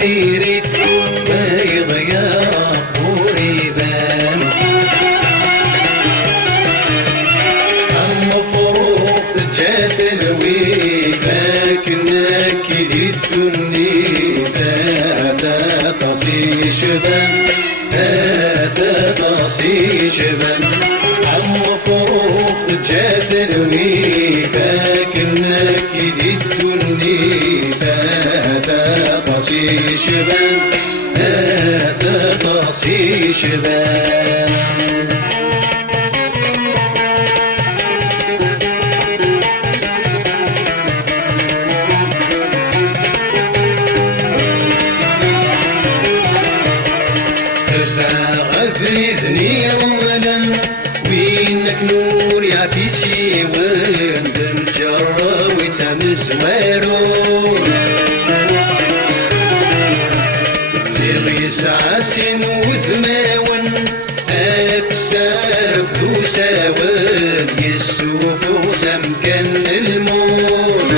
ديري ما يضيع قريبان المفروض تجات الويفاك ناكي الدنيا هذا تصي شبان هذا تصي شبان المفروض تجات الويفاك ناكي الدنيا هذا تصي شبان هذا تصي شبان بريدني اولا وينك نور يا في سيوان بالجرة ويتمس وارو زيغ يسعى سن وثماون اكسار بذو ساوان يسوف وسمكن المون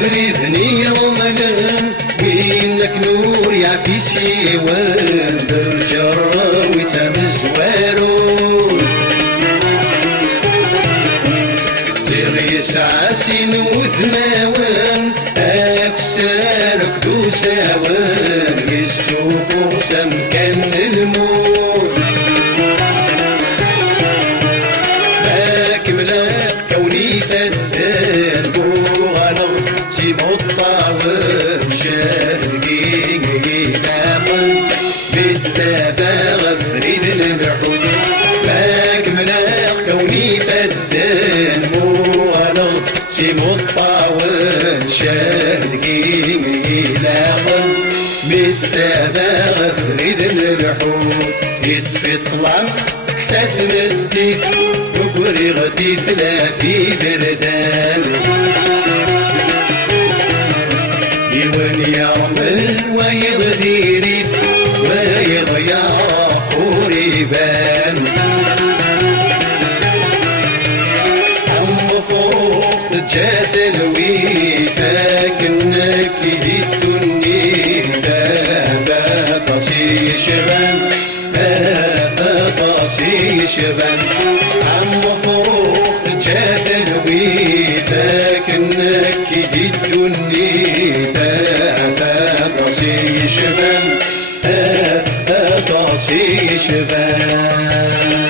بريدني اولا وينك نور يا في سيوان بالجرة ويتمس وارو زيغ يسعى سن وثماوان اكسارك ذو ساوان يسوق سمكن الموت ما كملت كوني فدان بوغلط سيم الطاوة شاهدين ناقل بالتباغ بريد البحود ما كملت كوني فدان بوغلط سيم الطاوة شاهدين ناقل بالتباغ بريد البحود يطفي الظلام حتى تمدي يقري غدي ثلاثي بردان يوان يعمل ويضديري ويضيع قريبان المفروض تجات الويفاك انك الدنيا هذا تصي شبان هذا تصي شبان المفروض تجات الويفاك انك الدنيا هذا تصي شبان هذا تصي شبان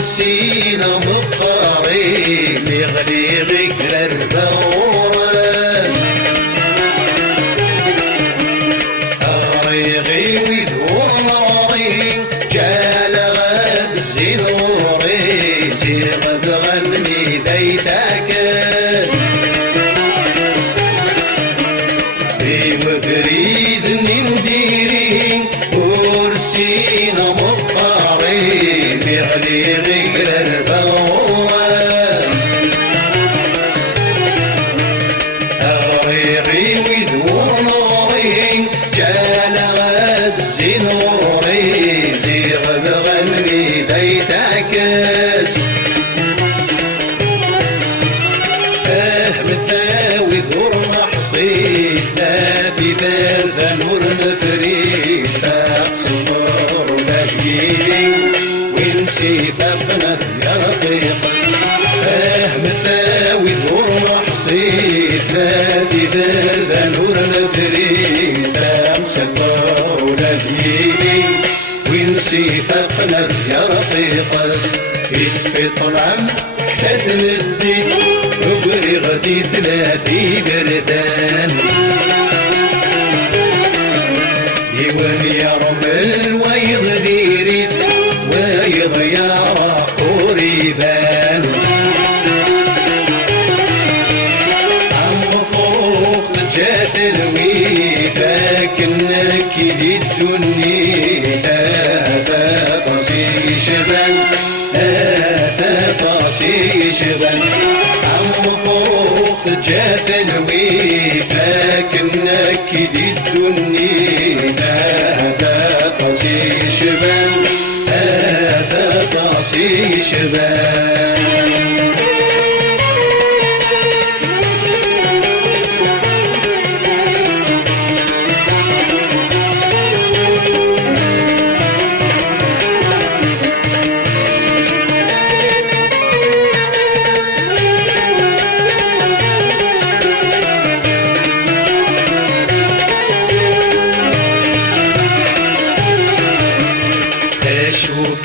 سينا مقاري يغلي غير البورس أريغي ويذور ناري جال غد الزنوري زيغ بغني ذيتاكس وبريد نديري ورسينا مقاري يغلي غير البورس أريغي ويذور ناري جال غد الزنوري زيغ بغني ذيتاكس مثاوي ذور محصي ثابي بارذا نور مفري فاقصمر لهيلي وينسي فقنا يا رقيق مثاوي ذور محصي ثابي بارذا نور مفري فاقصمر لهيلي وينسي فقنا يا رقيق يطفي طلعم كتب الدين وبري غدي ثلاثي بردان يوان يرمل ويضديري ويضيع قريبان المفروض جات الويفا كنك دي الدنيا هذا طاسي شبان هذا طاسي شبان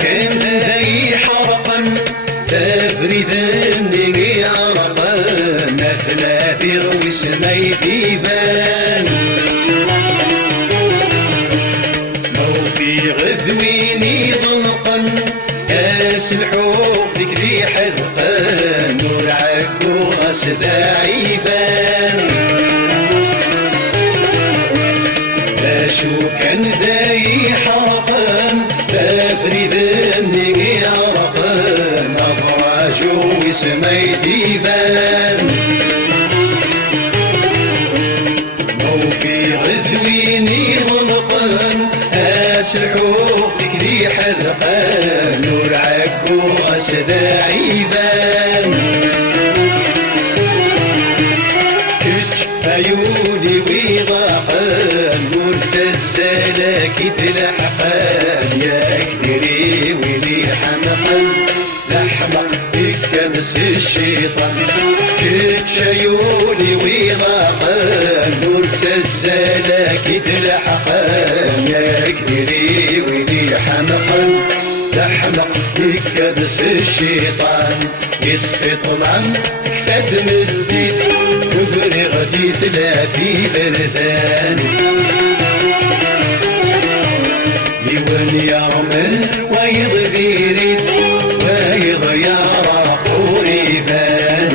كان ذي حرقا تبريدني عرقا مثلاثير وسمي ديبان مو في غذويني ضنقا كاس الحوق ذيك ذي حذقا نور عكو أسدى عيبان شو كان ذي حرقا تبريدني عرقان أضراج وسمي ديبان مو في غذويني غلقان هاس الحوق ذكري حذقان نور عكو أسدى عيبان عيوني وضاقان مرتزلك تلحقان يا كدري ولي حمقان لحمق بكبس الشيطان كتش عيوني وضاقان مرتزلك تلحقان يا كدري ولي حمقان لحمق بكبس الشيطان يطفي طمعا كفد مديد كبري غدي ثلاثي بردان يون يرمل ويض بيريد ويض يرى قريبان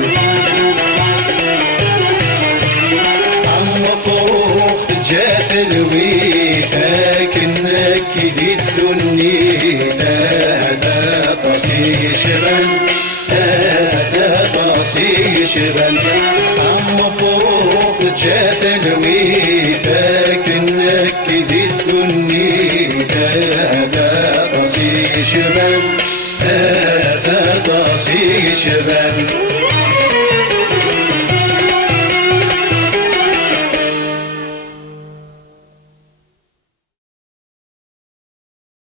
عم فروخ جات الويفا كنك دي الدنيا هذا طاسي شبان هذا طاسي شبان عم فروخ جات الويفا كنك دي الدنيا هذا طاسي شبان هذا طاسي شبان